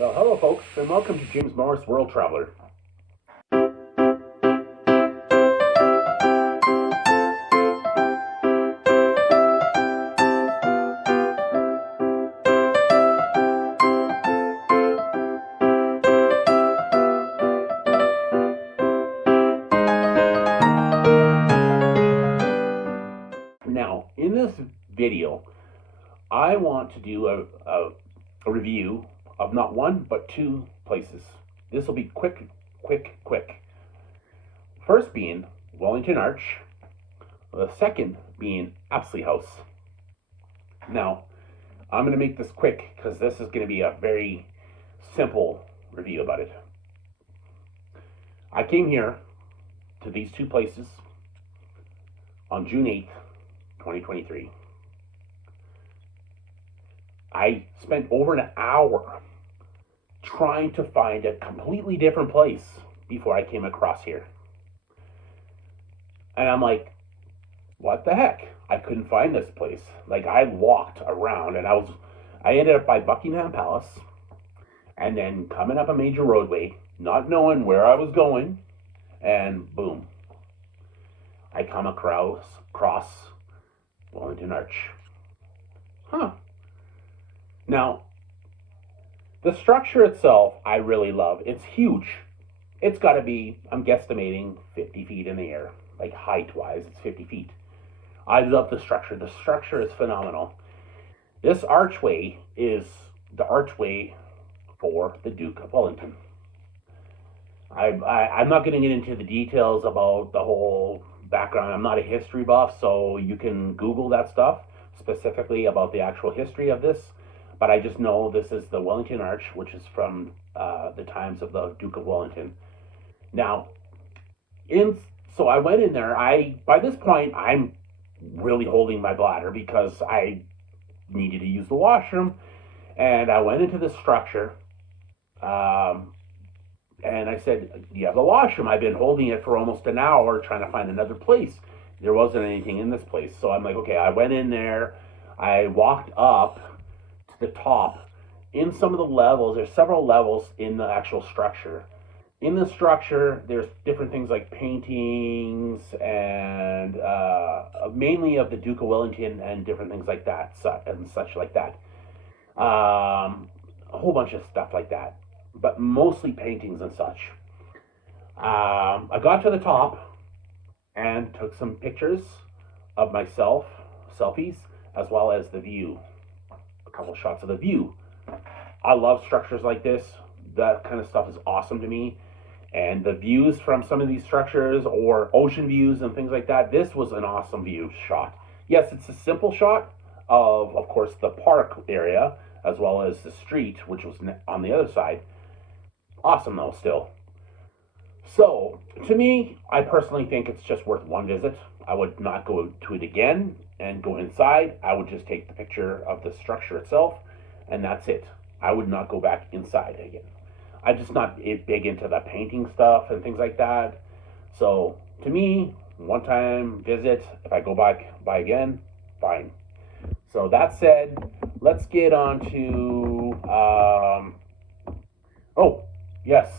Well, hello folks, and welcome to James Morris World Traveler. Now, in this video, I want to do a review of not one, but two places. This will be quick. First being Wellington Arch, the second being Apsley House. Now, I'm going to make this quick because this is going to be a very simple review about it. I came here to these two places on June 8th, 2023. I spent over an hour trying to find a completely different place before I came across here. And I'm like, what the heck? I couldn't find this place. Like, I walked around and I ended up by Buckingham Palace and then coming up a major roadway, not knowing where I was going, and boom, I come across Wellington Arch. Now, the structure itself, I really love. It's huge. It's got to be, I'm guesstimating, 50 feet in the air. Like, height-wise, it's 50 feet. I love the structure. The structure is phenomenal. This archway is the archway for the Duke of Wellington. I'm not going to get into the details about the whole background. I'm not a history buff, so you can Google that stuff, specifically about the actual history of this. But I just know this is the Wellington Arch, which is from the times of the Duke of Wellington. Now, so I went in there. By this point, I'm really holding my bladder because I needed to use the washroom. And I went into this structure. And I said, do you have the washroom? I've been holding it for almost an hour trying to find another place. There wasn't anything in this place. So I'm like, okay, I went in there. I walked up the top. In some of the levels, there's several levels in the actual structure. In the structure, there's different things like paintings and mainly of the Duke of Wellington and different things like that and such like that. A whole bunch of stuff like that, but mostly paintings and such. I got to the top and took some pictures of myself, selfies, as well as the view. A couple shots of the view. I love structures like this. That kind of stuff is awesome to me. And the views from some of these structures or ocean views and things like that, this was an awesome view shot. Yes, it's a simple shot of course, the park area as well as the street, which was on the other side. Awesome though, still. So, to me, I personally think it's just worth one visit. I would not go to it again and go inside. I would just take the picture of the structure itself, and that's it. I would not go back inside again. I'm just not big into the painting stuff and things like that. So, to me, one-time visit. If I go back by again, fine. So, that said, let's get on to... oh, yes.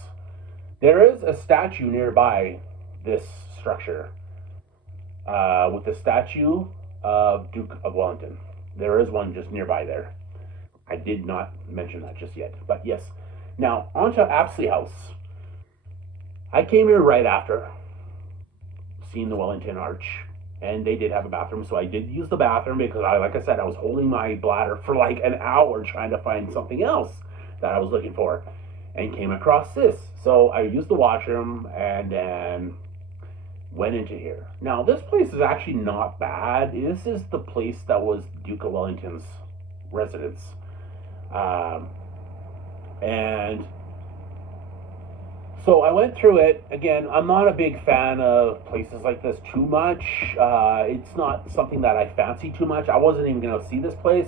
There is a statue nearby this structure with the statue of Duke of Wellington. There is one just nearby there. I did not mention that just yet, but yes. Now, on to Apsley House. I came here right after seeing the Wellington Arch, and they did have a bathroom, so I did use the bathroom because, like I said, I was holding my bladder for like an hour trying to find something else that I was looking for, and came across this. So I used the washroom and then went into here. Now, this place is actually not bad. This is the place that was Duke of Wellington's residence. And so I went through it. Again, I'm not a big fan of places like this too much. It's not something that I fancy too much. I wasn't even going to see this place,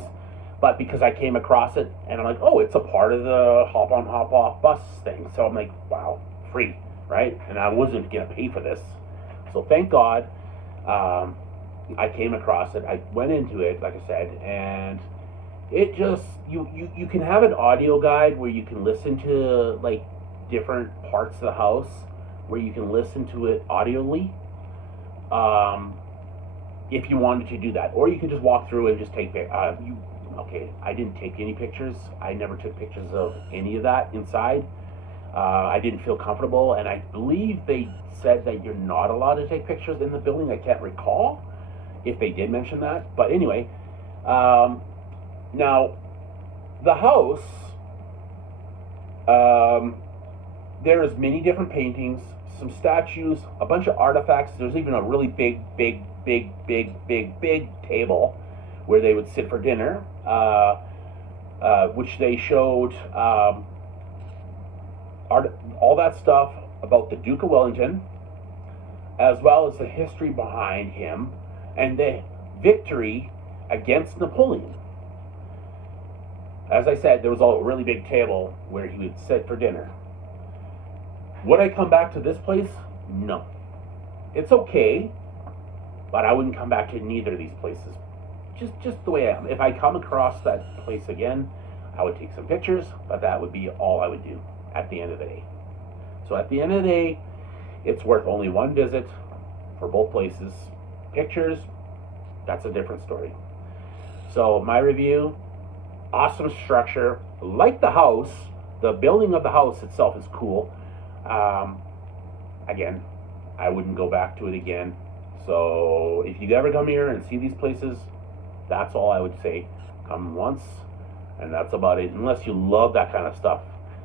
but because I came across it and I'm like, oh, it's a part of the hop on, hop off bus thing. So I'm like, wow, free, right? And I wasn't going to pay for this. So thank God I came across it. I went into it, like I said, and it just you can have an audio guide where you can listen to like different parts of the house where you can listen to it audibly, if you wanted to do that, or you can just walk through and just take I didn't take any pictures. I never took pictures of any of that inside. I didn't feel comfortable, and I believe they said that you're not allowed to take pictures in the building. I can't recall if they did mention that, but anyway, now the house, there's many different paintings, some statues, a bunch of artifacts. There's even a really big table where they would sit for dinner, which they showed all that stuff about the Duke of Wellington, as well as the history behind him and the victory against Napoleon. As I said, there was a really big table where he would sit for dinner. Would I come back to this place? No. It's okay, but I wouldn't come back to neither of these places. Just the way I am. If I come across that place again, I would take some pictures, but that would be all I would do at the end of the day. So at the end of the day, it's worth only one visit for both places. Pictures, that's a different story. So my review, awesome structure. Like the house, the building of the house itself is cool. Again, I wouldn't go back to it again. So if you ever come here and see these places, that's all I would say. Come once, and that's about it. Unless you love that kind of stuff.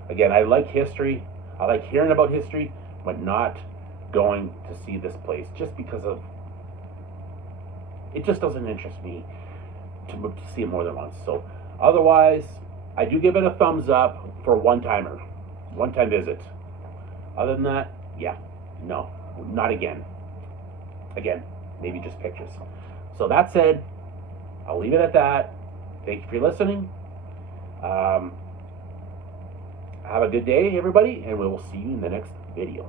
Again, I like history. I like hearing about history, but not going to see this place just because of it. Just doesn't interest me to see it more than once. So otherwise, I do give it a thumbs up for a one-time visit. Other than that, yeah, no, not again. Again, maybe just pictures. So that said, I'll leave it at that. Thank you for listening. Have a good day, everybody, and we will see you in the next video.